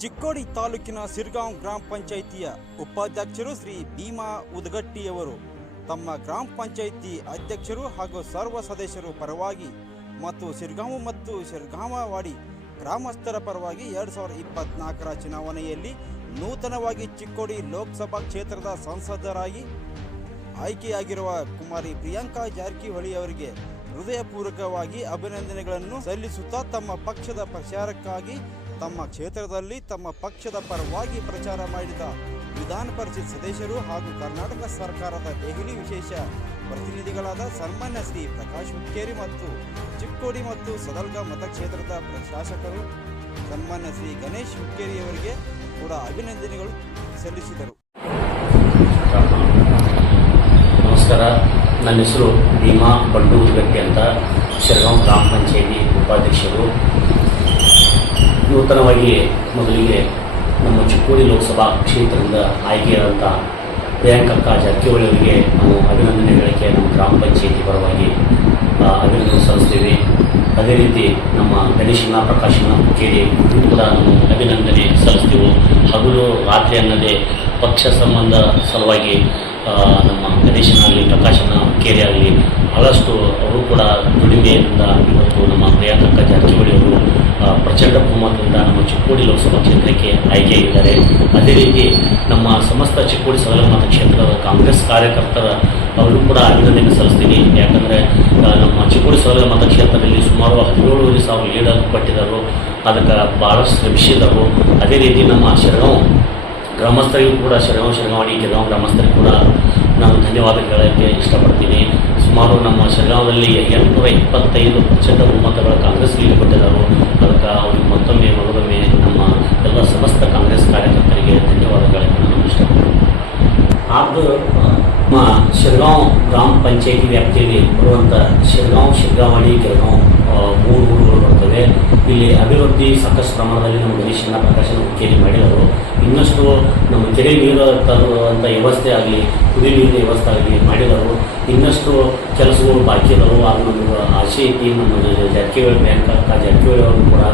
ಚಿಕ್ಕೋಡಿ ತಾಲೂಕಿನ ಸಿರ್ಗಾಂವ್ ಗ್ರಾಮ ಪಂಚಾಯಿತಿಯ ಉಪಾಧ್ಯಕ್ಷರು ಶ್ರೀ ಭೀಮಾ ಉದಗಟ್ಟಿಯವರು ತಮ್ಮ ಗ್ರಾಮ ಪಂಚಾಯಿತಿ ಅಧ್ಯಕ್ಷರು ಹಾಗೂ ಸರ್ವ ಸದಸ್ಯರು ಪರವಾಗಿ ಮತ್ತು ಸಿರ್ಗಾಂವ್ ಮತ್ತು ಸಿರ್ಗಾಮವಾಡಿ ಗ್ರಾಮಸ್ಥರ ಪರವಾಗಿ ಎರಡು ಸಾವಿರದ ಇಪ್ಪತ್ನಾಲ್ಕರ ಚುನಾವಣೆಯಲ್ಲಿ ನೂತನವಾಗಿ ಚಿಕ್ಕೋಡಿ ಲೋಕಸಭಾ ಕ್ಷೇತ್ರದ ಸಂಸದರಾಗಿ ಆಯ್ಕೆಯಾಗಿರುವ ಕುಮಾರಿ ಪ್ರಿಯಾಂಕಾ ಜಾರಕಿಹೊಳಿ ಅವರಿಗೆ ಹೃದಯಪೂರ್ವಕವಾಗಿ ಅಭಿನಂದನೆಗಳನ್ನು ಸಲ್ಲಿಸುತ್ತಾ ತಮ್ಮ ಪಕ್ಷದ ಪ್ರಚಾರಕ್ಕಾಗಿ ತಮ್ಮ ಕ್ಷೇತ್ರದಲ್ಲಿ ತಮ್ಮ ಪಕ್ಷದ ಪರವಾಗಿ ಪ್ರಚಾರ ಮಾಡಿದ ವಿಧಾನ ಪರಿಷತ್ ಸದಸ್ಯರು ಹಾಗೂ ಕರ್ನಾಟಕ ಸರ್ಕಾರದ ದೆಹಲಿ ವಿಶೇಷ ಪ್ರತಿನಿಧಿಗಳಾದ ಸನ್ಮಾನ್ಯ ಶ್ರೀ ಪ್ರಕಾಶ್ ಹುಕ್ಕೇರಿ ಮತ್ತು ಚಿಕ್ಕೋಡಿ ಮತ್ತು ಸದಲ್ಗ ಮತಕ್ಷೇತ್ರದ ಶಾಸಕರು ಸನ್ಮಾನ್ಯ ಶ್ರೀ ಗಣೇಶ್ ಹುಕ್ಕೇರಿಯವರಿಗೆ ಕೂಡ ಅಭಿನಂದನೆಗಳು ಸಲ್ಲಿಸಿದರು. ನನ್ನ ಹೆಸರು ಭೀಮಾ ಬಂಡು ಗಟ್ಟಿ ಅಂತ ಶಿರಗಾಂವ್ ಗ್ರಾಮ ಪಂಚಾಯಿತಿ ಉಪಾಧ್ಯಕ್ಷರು. ನೂತನವಾಗಿ ಮೊದಲಿಗೆ ನಮ್ಮ ಚಿಕ್ಕೋಡಿ ಲೋಕಸಭಾ ಕ್ಷೇತ್ರದಿಂದ ಆಯ್ಕೆಯಾದಂಥ ಪ್ರಿಯಾಂಕಕ್ಕ ಜಾರಕಿಹೊಳಿ ಅವರಿಗೆ ನಾವು ಅಭಿನಂದನೆ ಹೇಳಿಕೆ ನಮ್ಮ ಗ್ರಾಮ ಪಂಚಾಯಿತಿ ಪರವಾಗಿ ಅಭಿನಂದನೆ ಸಲ್ಲಿಸ್ತೀವಿ ಅದೇ ರೀತಿ ನಮ್ಮ ಗಣೇಶನ ಪ್ರಕಾಶನ ಕೇಳಿ ಕೂಡ ನಾವು ಅಭಿನಂದನೆ ಸಲ್ಲಿಸ್ತೀವಿ ಹಗಲು ರಾತ್ರಿ ಅನ್ನದೇ ಪಕ್ಷ ಸಂಬಂಧ ಸಲುವಾಗಿ ನಮ್ಮ ಗಣೇಶನಾಗಲಿ ಪ್ರಕಾಶನ ಕೇರಿ ಆಗಲಿ ಬಹಳಷ್ಟು ಅವರು ಕೂಡ ದುಡಿಮೆಯಿಂದ ಇವತ್ತು ನಮ್ಮ ಪ್ರಿಯಾಂಕಕ್ಕ ಜಾರಕಿಹೊಳಿ ಅವರು ಪ್ರಚಂಡ ಬಹುಮತದಿಂದ ನಮ್ಮ ಚಿಕ್ಕೋಡಿ ಲೋಕಸಭಾ ಕ್ಷೇತ್ರಕ್ಕೆ ಆಯ್ಕೆಯಾಗಿದ್ದಾರೆ ಅದೇ ರೀತಿ ನಮ್ಮ ಸಮಸ್ತ ಚಿಕ್ಕೋಡಿ ಸಬಲಮತ ಕ್ಷೇತ್ರದ ಕಾಂಗ್ರೆಸ್ ಕಾರ್ಯಕರ್ತರ ಅವರು ಕೂಡ ಅಭಿನಂದನೆ ಸಲ್ಲಿಸ್ತೀನಿ. ಯಾಕಂದರೆ ನಮ್ಮ ಚಿಕ್ಕೋಡಿ ಸಬಲ ಮತಕ್ಷೇತ್ರದಲ್ಲಿ ಸುಮಾರು ಹದಿನೇಳುವರೆ ಸಾವಿರ ಲೀಡರ್ ಕೊಟ್ಟಿದ್ದರು ಅದಕ್ಕೆ ಭಾಳಷ್ಟು ಶ್ರಮಿಸಿದರು. ಅದೇ ರೀತಿ ನಮ್ಮ ಶಿರಗಾಂವ್ ಗ್ರಾಮಸ್ಥರಿಗೂ ಕೂಡ ಶಿರಗಾಂವ್ ಶರಣವಾಡಿ ಕೆಲವು ಗ್ರಾಮಸ್ಥರಿಗೂ ಕೂಡ ನಾನು ಧನ್ಯವಾದ ಹೇಳೋಕ್ಕೆ ಇಷ್ಟಪಡ್ತೀನಿ. ಸುಮಾರು ನಮ್ಮ ಶರಣದಲ್ಲಿ ಎಂಟುನೂರ ಇಪ್ಪತ್ತೈದು ಪ್ರತಿಶತ ಬಹುಮತಗಳ ಕಾಂಗ್ರೆಸ್ ಕೊಟ್ಟಿದ್ದಾರೆ ಅದಕ್ಕೆ ಅವ್ರಿಗೆ ಮತ್ತೊಮ್ಮೆ ಮಗದೊಮ್ಮೆ ನಮ್ಮ ಎಲ್ಲ ಸಮಸ್ತ ಕಾಂಗ್ರೆಸ್ ಕಾರ್ಯಕರ್ತರಿಗೆ ಧನ್ಯವಾದಗಳನ್ನು ನಾನು ಇಷ್ಟಪಡ್ತೀನಿ. ಆದ್ದು, ನಮ್ಮ ಶಿರ್ಗಾಂವ್ ಗ್ರಾಮ ಪಂಚಾಯಿತಿ ವ್ಯಾಪ್ತಿಯಲ್ಲಿ ಬರುವಂಥ ಶಿರ್ಗಾಂವ್, ಶಿರ್ಗಾವಳಿ, ಕೆಲವು ಮೂರು ಬರ್ತವೆ ಇಲ್ಲಿ ಅಭಿವೃದ್ಧಿ ಸಾಕಷ್ಟು ಪ್ರಮಾಣದಲ್ಲಿ ನಮ್ಮ ಗಣೇಶನ ಪ್ರಕಾಶನ ಹುಕ್ಕೇರಿ ಮಾಡಿದರು ಇನ್ನಷ್ಟು ನಮ್ಮ ಕೆರೆ ನೀರು ತರುವಂಥ ವ್ಯವಸ್ಥೆ ಆಗಲಿ ಕುದಿ ನೀರಿನ ವ್ಯವಸ್ಥೆ ಆಗಲಿ ಮಾಡಿದರು ಇನ್ನಷ್ಟು ಕೆಲಸಗಳು ಬಾಕಿ ಇದಾವೆ ಅದು ನಮಗೆ ಆಸೆ ಐತಿ ನಮ್ಮ ಜಾರಕಿಹೊಳಿ ಬ್ಯಾಂಕ್ ಜಾರಕಿಹೊಳಿ ಅವರು ಕೂಡ